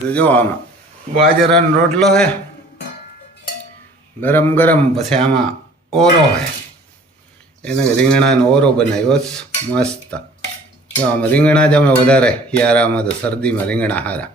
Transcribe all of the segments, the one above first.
તો જો આમાં બાજરાનો રોટલો છે ગરમ ગરમ, પછી આમાં ઓરો છે, એને રીંગણાનો ઓરો બનાવ્યો મસ્ત. જો આમાં રીંગણા જ અમે વધારે શિયાળામાં તો શરદીમાં રીંગણા સારા.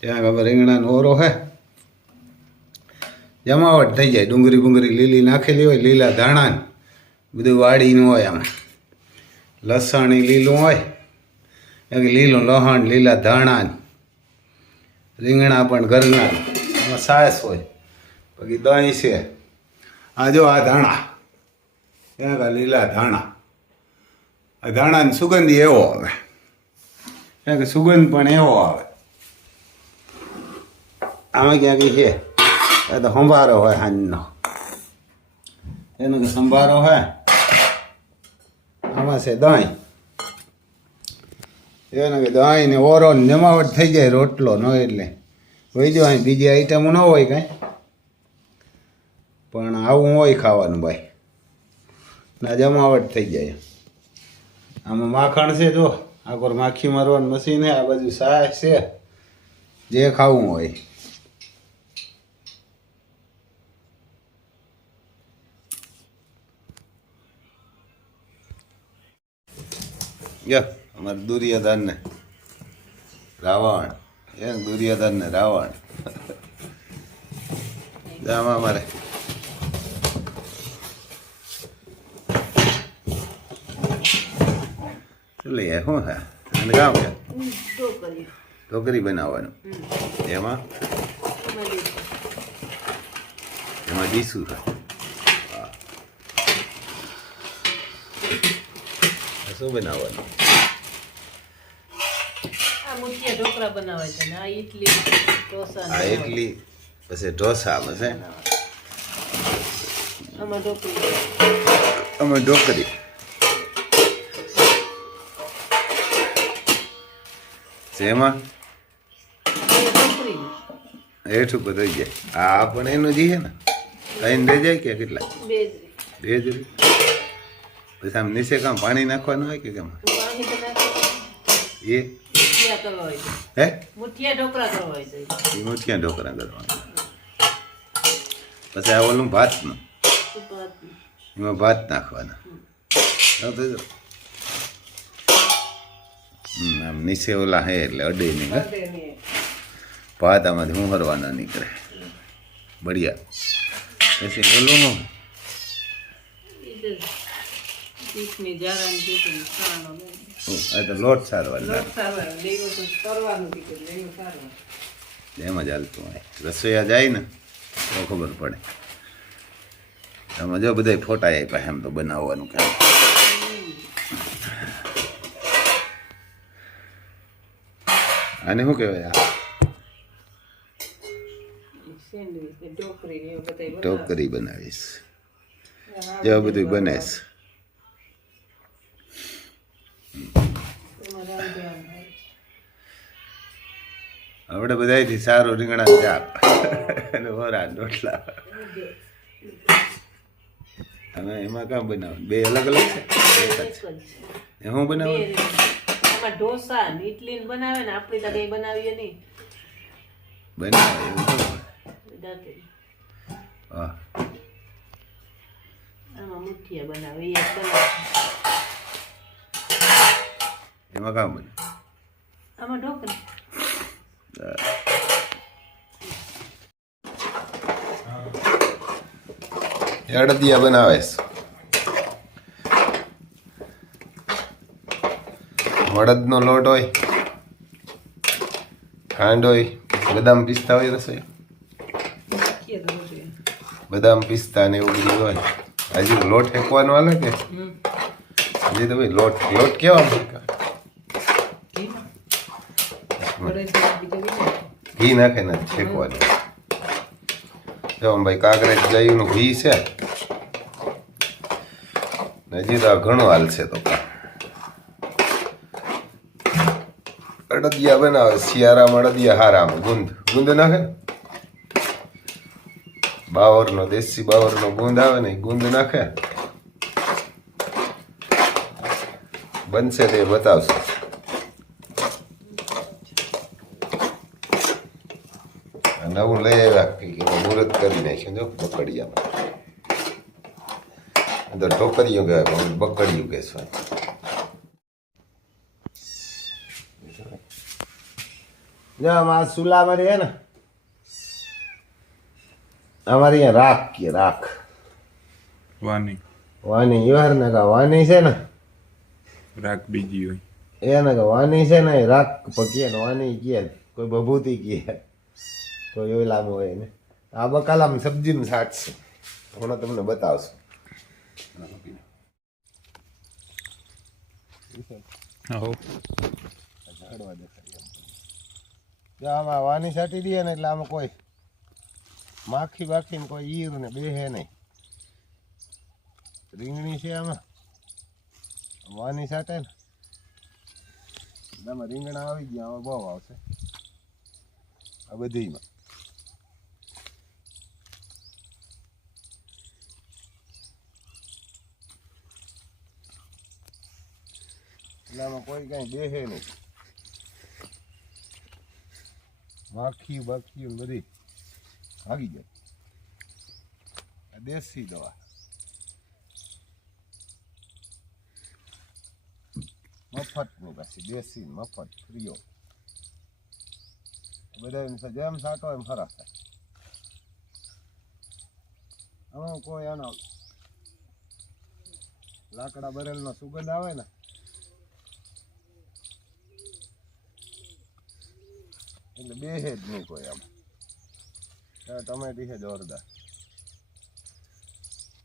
ત્યાં ખબર રીંગણાનો ઓરો છે, જમાવટ થઈ જાય. ડુંગળી બુંગળી લીલી નાખેલી હોય, લીલા ધાણા બધું વાડીનું હોય. આમાં લસણ લીલું હોય, લીલું લસણ, લીલા ધાણા, રીંગણા પણ ઘરના, એમાં સાસ હોય, પછી દહીં છે. આ જો આ ધાણા, ત્યાં લીલા ધાણા, આ ધાણાની સુગંધ એવો આવે, કારણ કે સુગંધ પણ એવો આવે. આમાં ક્યાંક છે એ તો સંભારો હોય સાંજનો, એનો કે સંભારો હોય. આમાં છે દહીં, એને કે દહીં ને ઓરો જમાવટ થઈ જાય. રોટલો ન એટલે હોય જો અહીં બીજી આઈટમ ન હોય કાંઈ, પણ આવું હોય ખાવાનું ભાઈ, ના જમાવટ થઈ જાય. આમાં માખણ છે, જો આ પર માખી મારવાનું મશીન છે, આ બાજુ સાસ છે, જે ખાવું હોય. અમારે દુર્યોધન ને રાવણ, દુર્યોધન ને રાવણ. આમાં અમારે લઈએ શું છે અને કામ છે ઢોકરી બનાવવાનું. એમાં ડીશું છે. શું બનાવવાનું? ઢોકળા બનાવે છે ને આ ઇડલી ઢોસા. આ ઇડલી પછી ઢોસા બસ. આમાં ઢોકળી, અમે ઢોકરી. જેમાં હેઠ ઉપર રહી જાય. આ પણ એનું જ છે ને, લઈને રહી જાય કે કેટલા? બે જ. પછી આમ નીચે કામ પાણી નાખવાનું હોય કે કેમ? એ હે મુઠિયા ઢોકળા કરવા હોય છે. એ મુઠિયા ઢોકળા કરવાના. પછી આ ઓલું ભાતનું, એમાં ભાત નાખવાના. આમ નીચે ઓલા હે એટલે અડે નહીં. ભાત આમાંથી હું હરવાના નીકળે બઢિયા. પછી ઓલું હું આ તો લોટ સારવાનો, એમ જ હાલતું હોય. રસોઈયા જાય ને તો ખબર પડે. એમાં જો બધા ફોટા આપ્યા એમ તો બનાવવાનું કામ. આને શું કહેવાય? ઢોકરી બનાવીશ, જેવું બધું બનેશ. આપણે બધાથી સારું રીંગણા ચાપ અને વરા રોટલા. તમે એમાં કામ બનાવો? બે અલગ અલગ છે, એક જ છે. હું બનાવું ઢોસા ઇડલી બનાવે ને, આપણી તો કઈ બનાવીએ નહીં. બનાવે એવું હા. આમાં મુઠિયા બનાવે, એમાં કામ બને? આમાં ઢોકળી. અડદિયા બનાવે છે. અડદનો લોટ હોય, ખાંડ હોય, બદામ પિસ્તા હોય. રસોઈ બદામ પિસ્તા ને એવું બધું હોય. હજી લોટ ફેંકવાનો હાલે કે હજી તો ભાઈ લોટ કેવા ઘી નાખે ને ફેંકવાનું. જો ભાઈ કાંકરેજ ગાયનું ઘી છે હજી તો ઘણું હાલશે. તો અડદિયા બનાવે શિયાળામાં. અડદિયા હારામાં ગુંદ નાખે ને, બાવરનો દેશી બાવરનો ગુંદ આવે ને, ગુંદ નાખે. બનશે તે બતાવશે. નવું લઈ આવ્યા કંઈક મુહૂર્ત કરી નાખ્યું જો બકડિયામાં તો ઢોકરીઓ કહેવાય પણ બકડીયું કહેવાય. આ સુલા અમારી હે ને અમારે અહીંયા રાખ કે રાખ વાની વાની યાર ને કા વાની છે ને રાખ બીજી હોય એને કે વાની છે ને એ રાખ પકીએ ને વાની કહે કોઈ બભૂતી કહે તો એ લાંબો હોય ને આ બકાલામાં સબ્જીનું શાક છે હમણાં તમને બતાવશું. આમાં વાની સાટી દઈએ ને એટલે આમાં કોઈ માખી બાખી ને કોઈ ઈર ને બેહે નહીં. રીંગણી છે આમાં વાની સાટે ને આમાં રીંગણા આવી ગયા આમાં બહુ આવશે આ બધીમાં. એટલે આમાં કોઈ કઈ બેહે નહીં માખી બાખી બધી ભાગી જાય. આ દેશી દવા મફતની પાછી દેશી મફત ફ્રીઓ બધા જેમ સાટો એમ ખરાબ થાય. આમાં કોઈ આનો લાકડા બરેલનો સુગંધ આવે ને એટલે બેહે જ નહીં કોઈ. આમ ટમેટી છે જોરદાર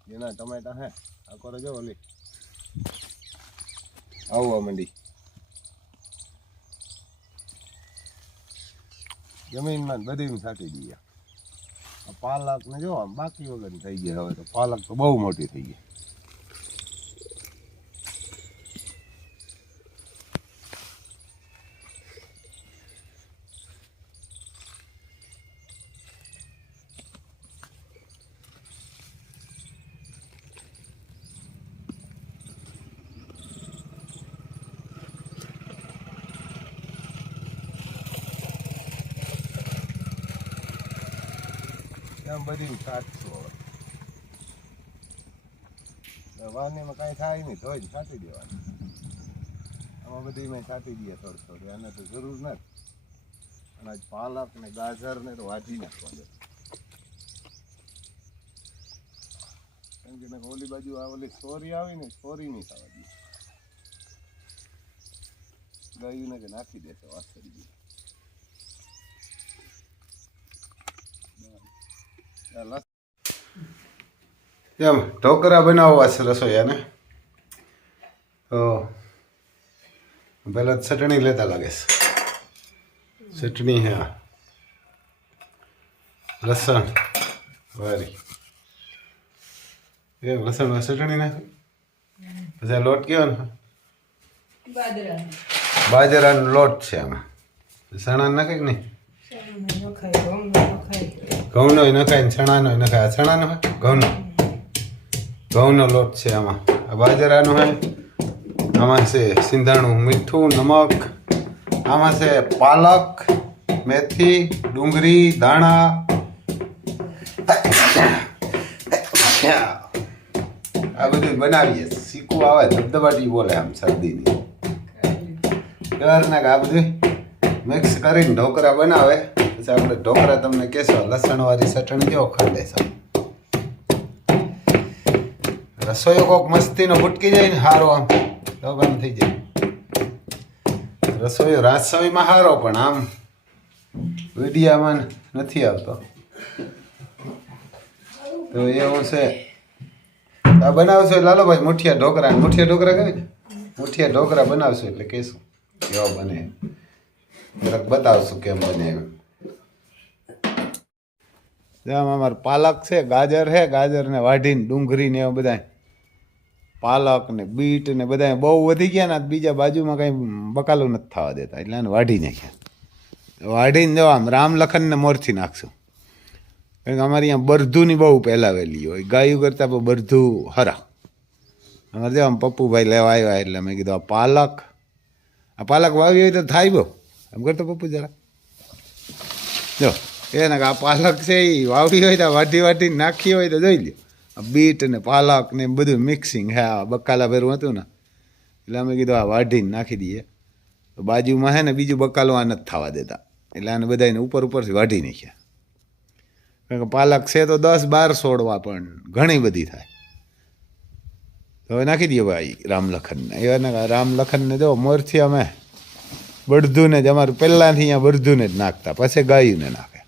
જેના ટમેટા હે આ કરો જો ઓલી આવવા માંડી જમીનમાં બધી છાંટી દઈએ. પાલક ને જો આમ બાકી વગર થઈ ગયા. હવે તો પાલક તો બહુ મોટી થઈ ગઈ. આમ બધી છાંટશું હવે વાનીમાં કાંઈ થાય નહીં ધોઈને છાંટી દેવાનું. આમાં બધીમાં છાંટી દઈએ થોડું થોડું. આને તો જરૂર નથી. અને આજ પાલક ને ગાજર ને તો વાજી નાખવા દે કેમ કે ઓલી બાજુ આ ઓલી સોરી આવી ને સોરી નહીં થવા દે ગાયું કે નાખી દેશે વાત કરી દઈએ. એમ ઢોકરા બનાવવા છે રસોઈયાને તો પહેલાં ચટણી લેતા લાગે છે. ચટણી હે લસણ વારી એમ લસણ ચટણી નાખે પછી લોટ કેવો ને બાજરાનો લોટ છે આમાં ચણા નાખે કે નહીં ઘઉંનો નખાય ને ચણાનો નખાય. આ ચણાનો હોય ઘઉંનો લોટ છે આમાં. આ બાજરાનો હોય આમાં છે સિંધાણું મીઠું નમક આમાં છે પાલક મેથી ડુંગળી ધાણા આ બધું બનાવીએ. શીખવું આવે ધબધબાટી બોલે આમ શરદીની ઘરના આ બધું મિક્સ કરીને ઢોકરા બનાવે. પછી આપણે ઢોકરા તમને કહેશો લસણવાળી ચટણી કેવો ખાંડે છે. રસોઈયો કોક મસ્તીનો ભૂટકી જાય ને સારો આમ તો બંધ થઈ જાય. રસોઈયો રસોઈમાં સારો પણ આમ વિડીયામાં નથી આવતો તો એવું છે. આ બનાવશો લાલોભાઈ મુઠિયા ઢોકરા કહે ને મુઠિયા ઢોકરા બનાવશો એટલે કહેશું કેવા બને જરાક બતાવશું કેમ બને એમ. આમાં અમારે પાલક છે ગાજર છે ગાજર ને વાઢીને ડુંગળી ને એવા બધા પાલક ને બીટ ને બધા બહુ વધી ગયા ને બીજા બાજુમાં કંઈ બકાલું નથી થવા દેતા એટલે આને વાઢી નાખ્યા. વાઢીને જો આમ રામ લખન ને મોરથી નાખશું કારણ કે અમારે અહીંયા બરધુની બહુ પહેલાવેલી હોય ગાયું કરતાં પણ બરધું હરા. અમારે જો આમ પપ્પુભાઈ લેવા આવ્યા એટલે મેં કીધું આ પાલક વાવી હોય તો થાય બહુ એમ કરતો પપ્પુ જરા જો એને આ પાલક છે એ વાવી હોય તો વાટી વાટીને નાખી હોય તો જોઈ લો આ બીટ ને પાલક ને બધું મિક્સિંગ હે આ બકાલા ભેરું હતું ને એટલે અમે કીધું આ વાઢીને નાખી દઈએ તો બાજુમાં હે ને બીજું બકાલું આ નથી થવા દેતા એટલે આને બધાને ઉપરથી વાઢી નાખ્યા કારણ કે પાલક છે તો 10-12 છોડવા પણ ઘણી બધી થાય તો હવે નાખી દઈએ ભાઈ રામલખનને એવા રામલખનને જો મોરથી અમે બળધુને જ અમારું પહેલાંથી અહીંયા બળધુને જ નાખતા પછી ગાયુંને નાખે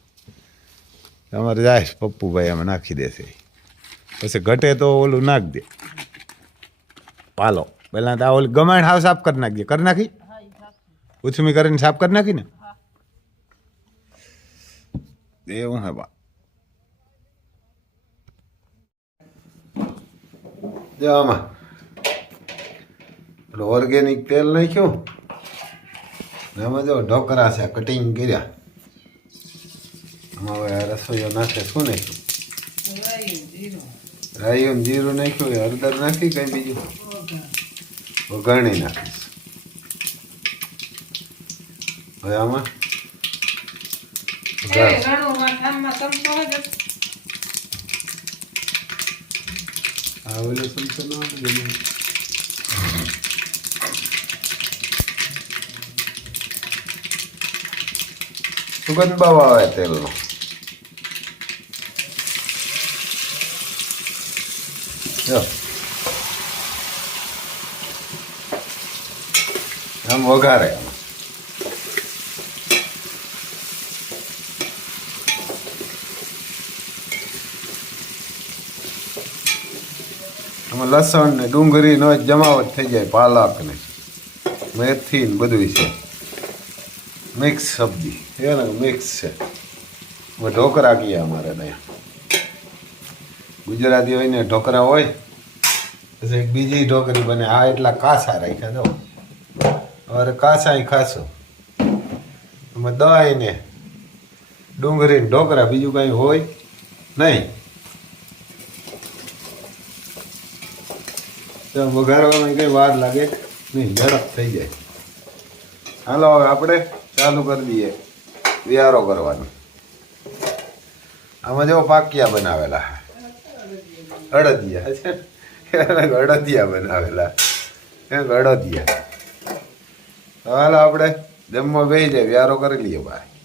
અમારે જાય પપ્પુભાઈ અમે નાખી દેશે પછી ઘટે તો ઓલું નાખ દે પાલો પહેલાં તો આ ઓલી ગમાણ હાવ સાફ કરી નાખીએ કરી નાખી ઉછમી કરીને સાફ કરી નાખી ને એવું હે બા જો આમાં ઓર્ગેનિક તેલ નાખ્યું ને આમાં જો ઢોકરા છે કટિંગ કર્યા આમાં હવે રસોઈઓ નાખે શું નાખ્યું રાયું જીરું નાખ્યું હળદર નાખી કઈ બીજું વઘાણી નાખીશ હવે આમાં આવેલો ચમચો ના સુગંધ બહુ આવે તેલનો જો આમ વઘારે આમાં લસણ ને ડુંગળીનો જ જમાવટ થઈ જાય પાલક ને મેથી ને બધું છે મિક્સ સબ્જી એ ને મિક્સ છે ઢોકરા કહીએ અમારે ત્યાં ગુજરાતી હોય ને ઢોકરા હોય પછી એક બીજી ઢોકરી બને આ એટલા કાસા રાખ્યા જો અમારે કાસા ખાસો એમાં દહીં ને ડુંગળી ને ઢોકરા બીજું કંઈ હોય નહીં તો વઘારવામાં કંઈ વાર લાગે નહીં ઝડપ થઈ જાય હાલો હવે આપણે ચાલુ કરી દઈએ વિયારો કરવાનો આમાં જો પાકિયા બનાવેલા અડદિયા છે અડદિયા બનાવેલા અડદિયા હાલો આપણે જમવા બેસી જાય વિયારો કરી લઈએ ભાઈ